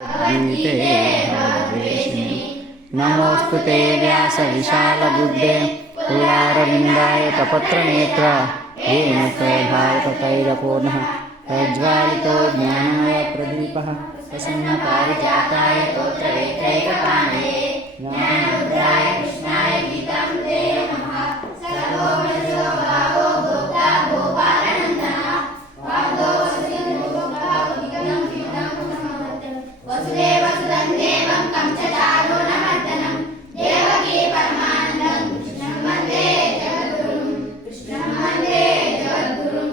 गीते भगवद्वेषिणे नमोऽस्तु ते व्यासविशालबुद्धे कुलारविन्दाय तपत्रनेत्र येन प्रभावतैलपूर्णः प्रज्वालितो ज्ञानाय प्रदीपः प्रसन्नपारिजाताय स्तोत्रवेत्रैकपाणये ज्ञानमुद्राय कृष्णाय गीतं ते नमः सर्वोपनिषदो भावो भोक्ता गोपालनन्दनः वाग्दो वसुदेवसुतं देवं कंसचाणूरमर्दनं देवकी परमानन्दं कृष्णं वन्दे जगद्गुरुं कृष्णं वन्दे जगद्गुरुं।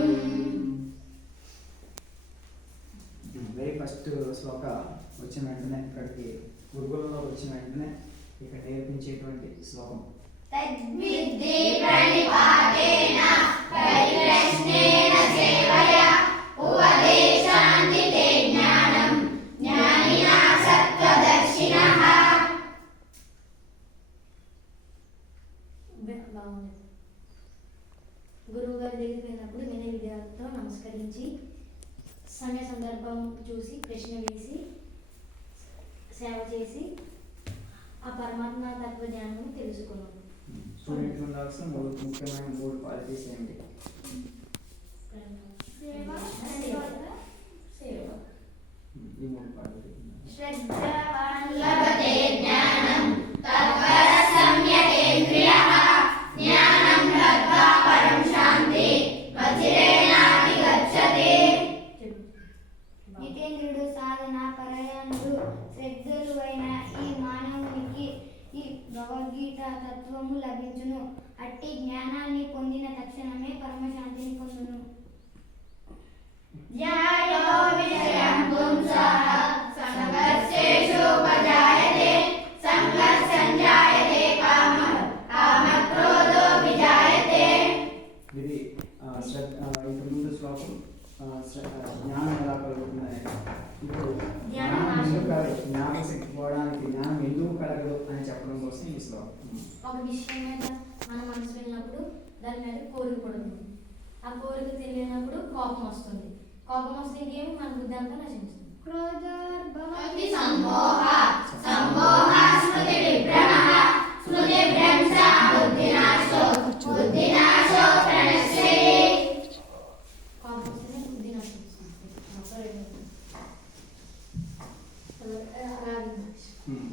వెరీ ఫస్ట్ శ్లోక వచ్చిన వెంటనే ఇక్కడికి గురుకులంలో వచ్చిన వెంటనే ఇక్కడ నేర్పించేటువంటి శ్లోకం తద్విద్ది ప్రణిపాతేన పరిప్రశ్నేన సేవయా ఉపదేశాంతి తే జ్ఞానం జ్ఞానినా సత్వదర్శినః. గురువు గారి దగ్గరికి వెళ్ళినప్పుడు వినయ విద్యార్థులతో నమస్కరించి సమయ సందర్భం చూసి ప్రశ్న వేసి సేవ చేసి ఆ పరమాత్మ తత్వ జ్ఞానం తెలుసుకున్నాను. స్టూడెంట్కి ఉండాల్సిన ముఖ్యమైన మూడు క్వాలిటీస్ ఏంటి? ఈ మూడు క్వాలిటీస్ లభతే జ్ఞానం తత్పర సంయతేంద్రియః జ్ఞానం లబ్ధ్వా పరం శాంతి వజ్రేణాధిగచ్చతే. జితేంద్రుడు సాధన పరాయణుడు శ్రద్ధలు అయిన ఈ మానవునికి ఈ భగవద్గీత తత్వము లభించును. అట్టి జ్ఞానాన్ని పొందిన తక్షణమే పరమశాంతిని పొందును. జ్ఞానో విషయం పుంసః సంఘర్షేషోపజాయతే సంఘర్షంజాయతే కామః కామక్రోధో విజాయతే. ఇది ఇంతకు ముందు శ్లోకం జ్ఞానం ఎలా కలుగుతుందని, ఇప్పుడు జ్ఞానం శక్తి పోవడానికి జ్ఞానం ఎందుకు కలగదు అని చెప్పడం కోసం ఈ శ్లోకం. ఒక విషయం మీద మన మనసు వెళ్ళినప్పుడు దాని మీద కోరిక పడుతుంది. ఆ కోరిక తెలియనప్పుడు కోపం వస్తుంది. కోపం వస్తే ఏమి మన బుద్ధి అంతా నశించుతుంది. భక్తి సమ్మోహ సమ్మోహ స్మృతి విభ్రమః స్మృతి భ్రంశ బుద్ధినాశో బుద్ధినాశో ప్రణశ్యతి. కోపం వస్తేనే బుద్ధి నశించుతుంది.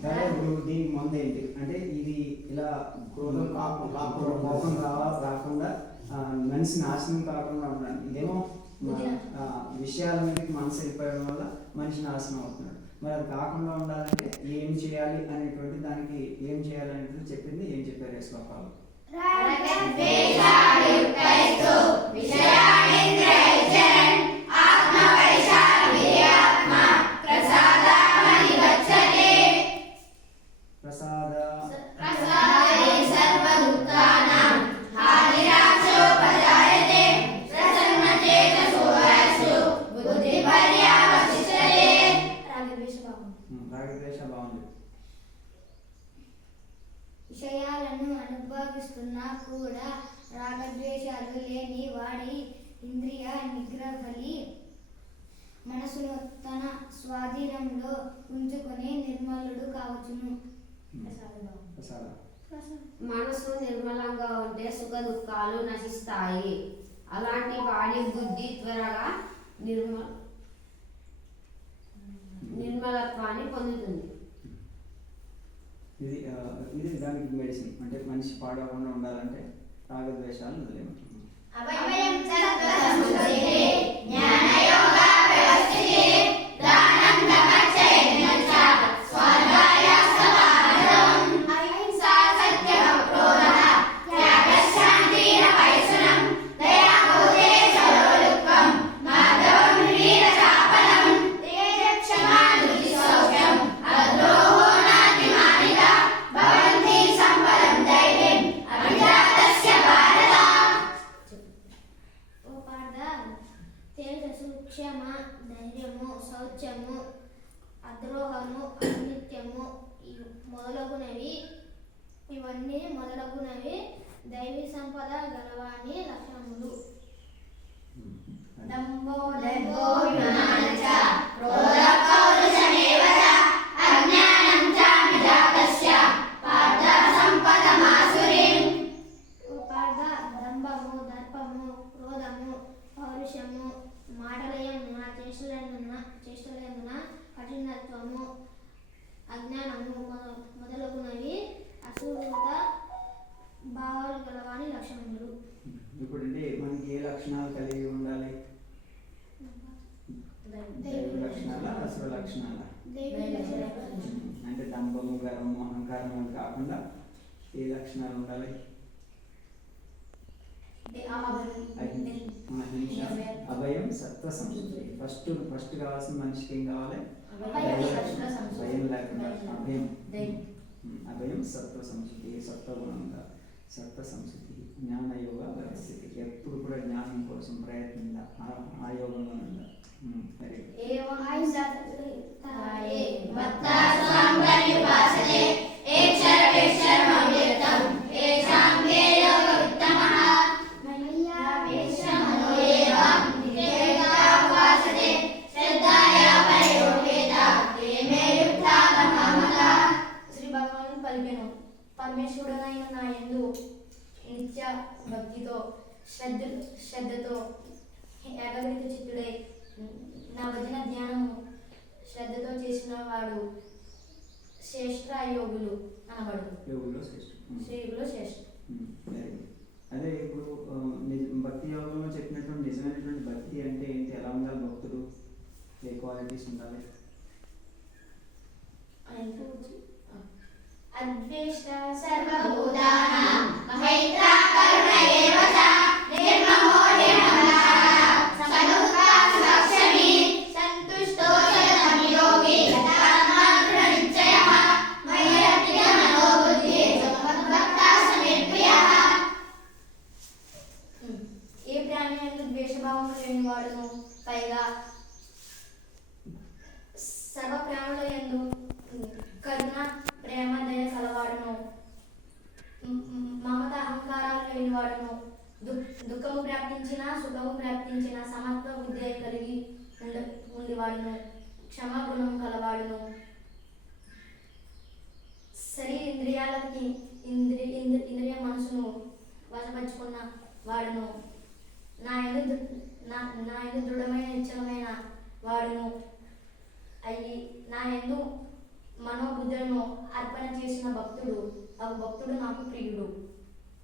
సరే, ఇప్పుడు దీనికి ముందు ఏంటి అంటే ఇది ఇలా క్రోధం కోపం రాకుండా మనిషి నాశనం కాకుండా ఉండాలి. ఇదేమో విషయాల మీదకి మనసు వెళ్ళిపోయడం వల్ల మనిషి నాశనం అవుతున్నాడు. మరి అది కాకుండా ఉండాలంటే ఏం చేయాలి అనేటువంటి దానికి ఏం చేయాలి అనేది చెప్పింది. ఏం చెప్పారు ఈ శ్లోకాలు? విషయాలను అనుభవిస్తున్నా కూడా రాగద్వేషాలు లేని వాడి ఇంద్రియ నిగ్రహలి మనసును తన స్వాధీనంలో ఉంచుకొని నిర్మలుడు కావచ్చును. మనసు నిర్మలంగా ఉంటే సుఖ దుఃఖాలు నశిస్తాయి. అలాంటి వాడి బుద్ధి త్వరగా నిర్మలత్వాన్ని పొందుతుంది. ఇది దానికి మెడిసిన్. అంటే మనిషి పాడవకుండా ఉండాలంటే రాగద్వేషాలు వదిలేమంటున్నాం. అభయం సత్వసంస్థితే జ్ఞానయోగ వ్యవస్థితే దానం దమశ్చయజ్ఞం చ స్వాధ్యాయ సమాధవం అహింసా సత్యం క్రోధః త్యాగః శాంతిరపైశునం దయా భూతేషు సర్వదుఃఖం మాధవం వీరచాపలం తేజక్షమా శౌచం అద్రోహో నాతిమానిత భవంతి సంపదం దైవీం అభిజాతస్య భారత. తేజస్సు, క్షమ, ధైర్యము, శౌచము, అద్రోహము, అనిత్యము ఇవన్నీ మొదలగునవి దైవీ సంపద గలవాని లక్షణములు. దంభో దంభో జ్ఞానచ క్రోధ పౌరుషమేవ చ చేష్టలందున కఠినత్వము, అజ్ఞానము మొదలగునవి అసూత భావాలు గలవాని లక్షణములు. ఇప్పుడు అంటే మనకి ఏ లక్షణాలు కలిగి ఉండాలి? దైవ లక్షణాల, అసుర లక్షణాల? అంటే దంభము, గర్వము, అహంకారం అని కాకుండా ఏ లక్షణాలు ఉండాలి? అహింస, అభయం, సత్వ, సంస్కృతి. ఫస్ట్ కావాల్సిన మనిషికి ఏం కావాలి? భయం లేకుండా అభయం. అభయం, సత్వ, సంస్కృతి. సత్వగుణంగా, సత్వ సంస్కృతి, జ్ఞాన యోగ వ్యవస్థితి. ఎప్పుడు కూడా జ్ఞానం కోసం ప్రయత్నం, ఆ యోగంలో ఉండాలి. వెరీ శ్రీ భగవానుడు పలికెను, పరమేశ్వరుడైన నా యందు నిత్య భక్తితో శ్రద్ధతో ఏకాగ్రత చిత్తుడై నా భజన ధ్యానము శ్రద్ధతో చేసిన వాడు శ్రేష్ఠ యోగులు అనబడు. యోగులో శ్రేష్ఠ. శ్రేయులో శ్రేష్ఠ. Very good. అదే ఇప్పుడు భక్తి యోగంలో చెప్పినటువంటి నిజమైనటువంటి భక్తి అంటే ఏంటి? ఎలా ఉండాలి భక్తుడు? ఏ క్వాలిటీస్ ఉండాలి? అద్వేష్ట సర్వభూతానాం మైత్రా కరుణ ఏవ చ నిర్మమో నిర్మమః సదుఃఖ సులక్షణీ సంతుష్టో సతతం యోగి యథాత్మ నిశ్చయః మయ్యర్పిత మనోబుద్ధి మద్భక్త సమీర్ప్రియః. ఏ ప్రాణి యందు ద్వేషభావం లేని వాడును, పైగా సర్వ ప్రాణుల యందు కరుణ, ప్రేమ, దయ కలవాడును, మమత అహంకారాలు లేని వాడును, దుఃఖము ప్రాప్తించిన సుఖము ప్రాప్తించిన సమత్వ బుద్ధి కలిగి ఉండివాడును, క్షమాగుణము కలవాడును, శరీరేంద్రియాలకి ఇంద్రియ మనసును వశపరుచుకున్న వాడును, నా యందు దృఢమైన నిశ్చలమైన వాడును అయ్యి నా యందు మనోబుద్ధులను అర్పణ చేసిన భక్తుడు నాకు ప్రియుడు.